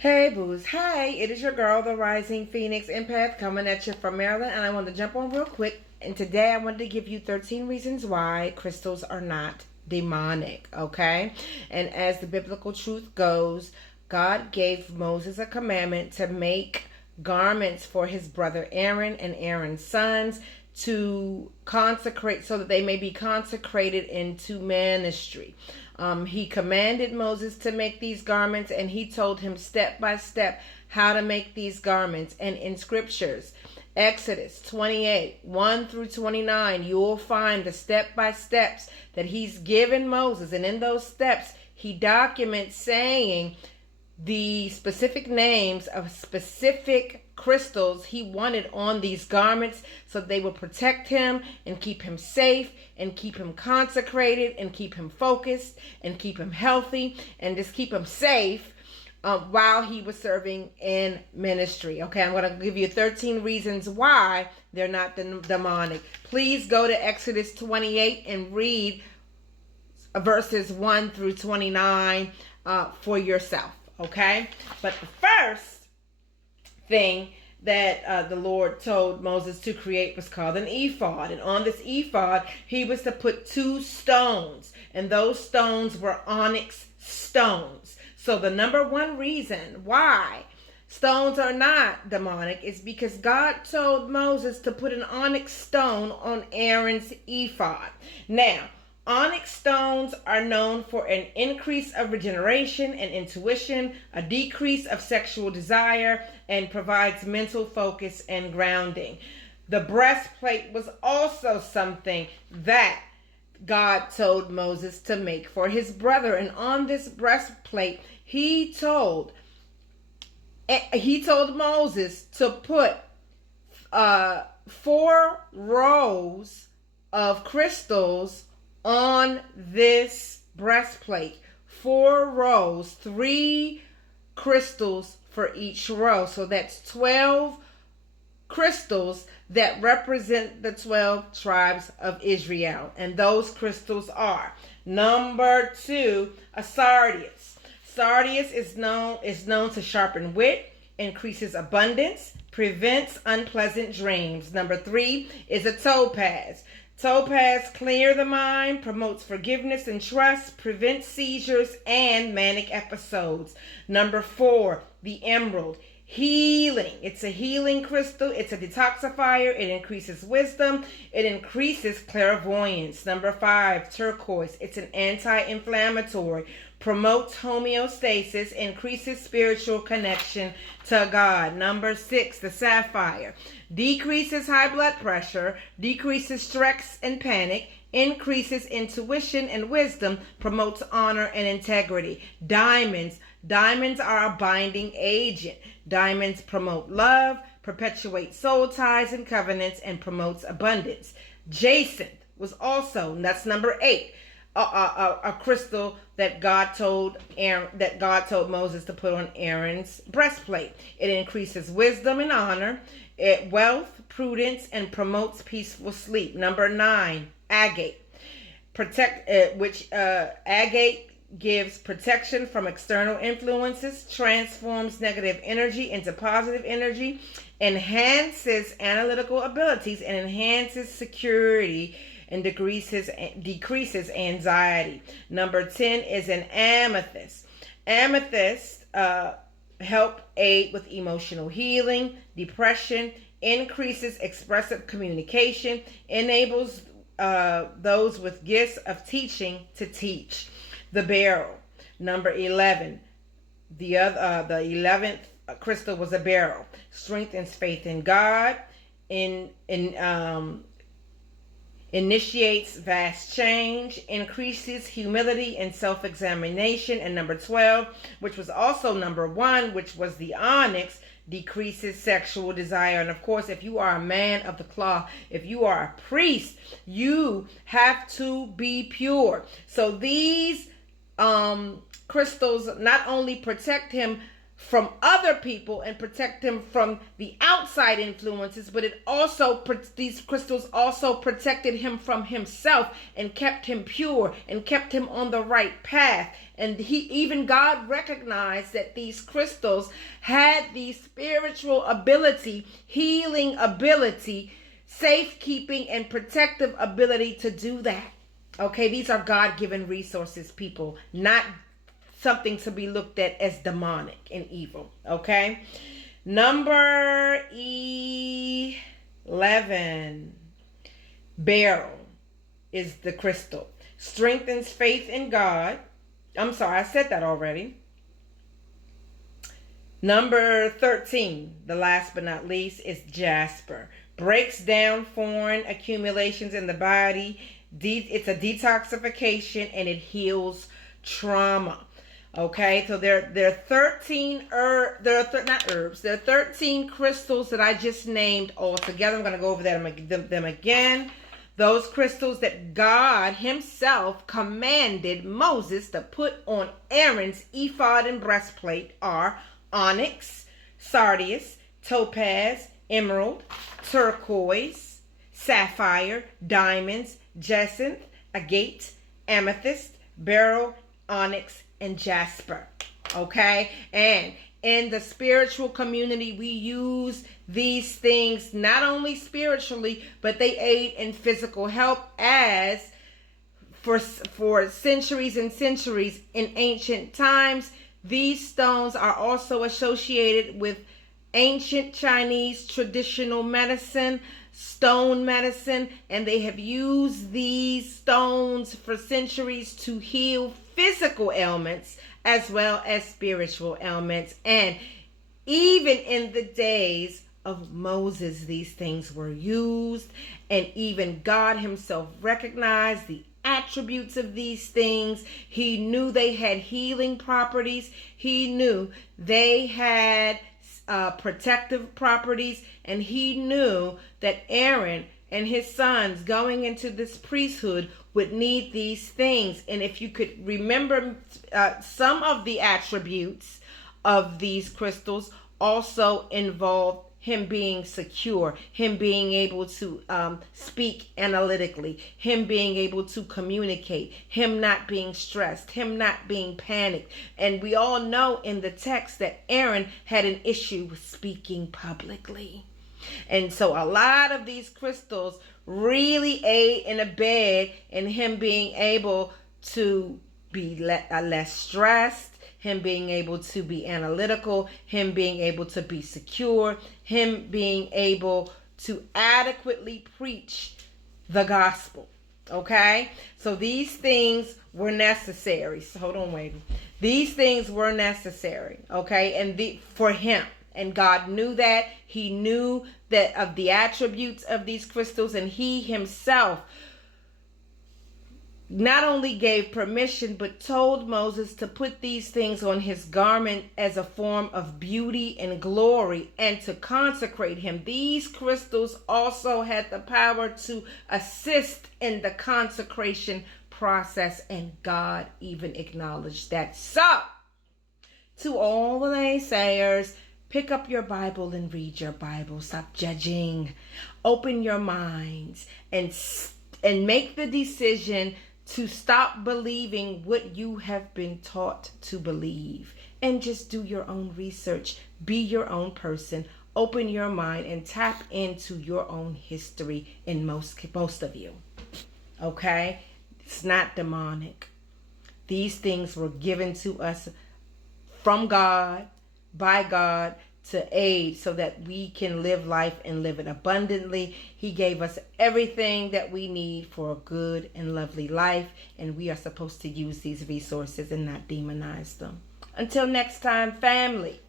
Hey booze, hey, it is your girl, the Rising Phoenix Empath, coming at you from Maryland, and I wanted to jump on real quick. And today I wanted to give you 13 reasons why crystals are not demonic, okay? And as the biblical truth goes, God gave Moses a commandment to make garments for his brother Aaron and Aaron's sons to consecrate so that they may be consecrated into ministry. He commanded Moses to make these garments, and he told him step by step how to make these garments. And in scriptures, Exodus 28, 1 through 29, you will find the step by steps that he's given Moses. And in those steps, he documents saying the specific names of specific crystals he wanted on these garments so they would protect him and keep him safe and keep him consecrated and keep him focused and keep him healthy and just keep him safe while he was serving in ministry. Okay, I'm going to give you 13 reasons why they're not demonic. Please go to Exodus 28 and read verses 1 through 29 for yourself. Okay, but the first thing that the Lord told Moses to create was called an ephod. And on this ephod, he was to put 2 stones. And those stones were onyx stones. So the number one reason why stones are not demonic is because God told Moses to put an onyx stone on Aaron's ephod. Now, onyx stones are known for an increase of regeneration and intuition, a decrease of sexual desire, and provides mental focus and grounding. The breastplate was also something that God told Moses to make for his brother. And on this breastplate, he told Moses to put 4 rows of crystals on this breastplate. 4 rows, 3 crystals for each row. So that's 12 crystals that represent the 12 tribes of Israel. And those crystals are: number 2, a sardius. Sardius is known to sharpen wit, increases abundance, prevents unpleasant dreams. Number 3 is a topaz. Topaz clear the mind, promotes forgiveness and trust, prevents seizures and manic episodes. Number 4, the emerald. Healing. It's a healing crystal. It's a detoxifier. It increases wisdom. It increases clairvoyance. Number 5, turquoise. It's an anti-inflammatory. Promotes homeostasis, increases spiritual connection to God. Number 6, the sapphire. Decreases high blood pressure, decreases stress and panic, increases intuition and wisdom, promotes honor and integrity. Diamonds. Diamonds are a binding agent. Diamonds promote love, perpetuate soul ties and covenants, and promotes abundance. Jacinth was also, that's number 8. A crystal that God told Moses to put on Aaron's breastplate. It increases wisdom and honor, wealth, prudence, and promotes peaceful sleep. Number 9, agate. Agate gives protection from external influences, transforms negative energy into positive energy, enhances analytical abilities, and enhances security and decreases anxiety. Number 10 is an amethyst. Amethyst help aid with emotional healing, depression, increases expressive communication, enables those with gifts of teaching to teach. The beryl. Number 11. The 11th crystal was a beryl. Strengthens faith in God, initiates vast change, increases humility and self-examination. And number 12, which was also number 1, which was the onyx, decreases sexual desire. And of course, if you are a man of the cloth, if you are a priest, you have to be pure. So these crystals not only protect him from other people and protect him from the outside influences, but these crystals also protected him from himself and kept him pure and kept him on the right path. And God recognized that these crystals had the spiritual ability, healing ability, safekeeping and protective ability to do that. Okay, these are God-given resources, people, not something to be looked at as demonic and evil. Okay, number 11, beryl is the crystal. Strengthens faith in God. I'm sorry, I said that already. Number 13, the last but not least, is jasper. Breaks down foreign accumulations in the body. It's a detoxification and it heals trauma. Okay, so there are 13 there are 13 crystals that I just named all together. I'm going to go over them again. Those crystals that God himself commanded Moses to put on Aaron's ephod and breastplate are onyx, sardius, topaz, emerald, turquoise, sapphire, diamonds, jacinth, agate, amethyst, beryl, onyx, and jasper. Okay, and in the spiritual community, we use these things not only spiritually, but they aid in physical health, as for centuries and centuries in ancient times. These stones are also associated with ancient Chinese traditional medicine, stone medicine, and they have used these stones for centuries to heal physical ailments as well as spiritual ailments. And even in the days of Moses, these things were used, and even God himself recognized the attributes of these things. He knew they had healing properties. He knew they had protective properties, and he knew that Aaron and his sons going into this priesthood would need these things. And if you could remember, some of the attributes of these crystals also involve him being secure, him being able to speak analytically, him being able to communicate, him not being stressed, him not being panicked. And we all know in the text that Aaron had an issue with speaking publicly. And so a lot of these crystals really aid and abet in him being able to be less stressed, him being able to be analytical, him being able to be secure, him being able to adequately preach the gospel. Okay? So these things were necessary. So hold on, wait. These things were necessary. Okay? And for him. And God knew that. He knew that of the attributes of these crystals, and he himself not only gave permission, but told Moses to put these things on his garment as a form of beauty and glory, and to consecrate him. These crystals also had the power to assist in the consecration process, and God even acknowledged that. So, to all the naysayers, pick up your Bible and read your Bible. Stop judging. Open your minds and make the decision to stop believing what you have been taught to believe, and just do your own research. Be your own person. Open your mind and tap into your own history in most of you. Okay? It's not demonic. These things were given to us from God, by God, to aid so that we can live life and live it abundantly. He gave us everything that we need for a good and lovely life, and we are supposed to use these resources and not demonize them. Until next time, family.